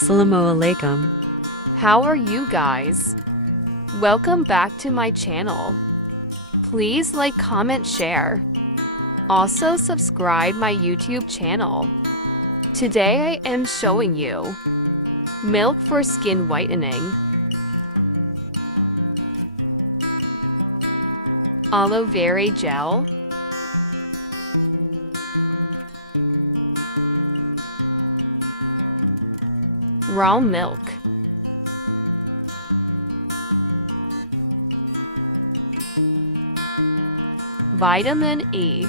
Alaikum. How are you guys? Welcome back to my channel. Please like, comment, share. Also subscribe my YouTube channel. Today I am showing you milk for skin whitening. Alovere gel. Raw milk. Vitamin E.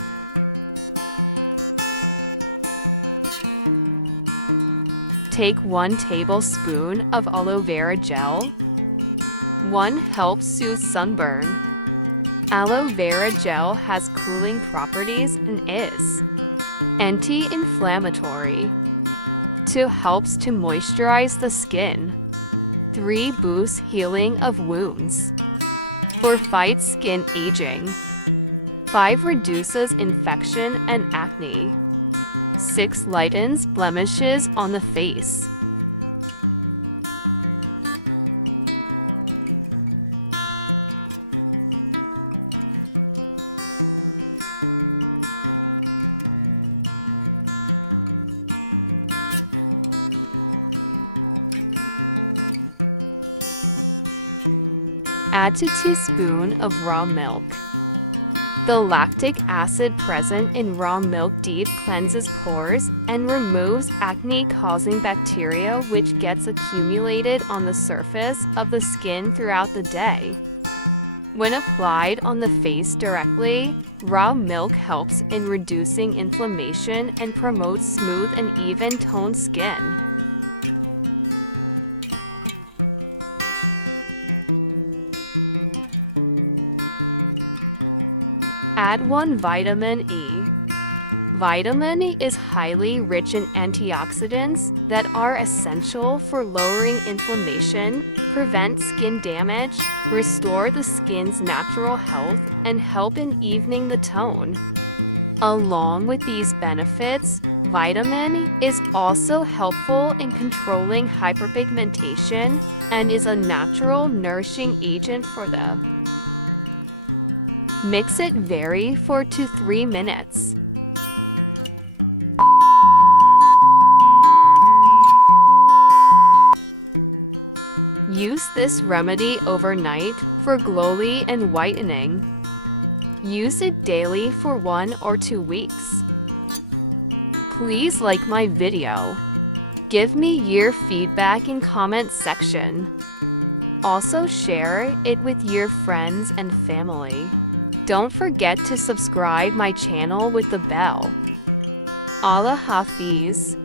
Take 1 tablespoon of aloe vera gel. 1 helps soothe sunburn. Aloe vera gel has cooling properties and is anti-inflammatory. 2 helps to moisturize the skin. 3 boosts healing of wounds. 4 fights skin aging. 5 reduces infection and acne. 6 lightens blemishes on the face. Add 2 teaspoons of raw milk. The lactic acid present in raw milk deep cleanses pores and removes acne-causing bacteria which gets accumulated on the surface of the skin throughout the day. When applied on the face directly, raw milk helps in reducing inflammation and promotes smooth and even-toned skin. Add 1 vitamin E. Vitamin E is highly rich in antioxidants that are essential for lowering inflammation, prevent skin damage, restore the skin's natural health, and help in evening the tone. Along with these benefits, vitamin E is also helpful in controlling hyperpigmentation and is a natural nourishing agent for them. Mix it vary for 2 to 3 minutes. Use this remedy overnight for glowy and whitening. Use it daily for 1 or 2 weeks. Please like my video. Give me your feedback in comment section. Also share it with your friends and family. Don't forget to subscribe my channel with the bell. Allah Hafiz.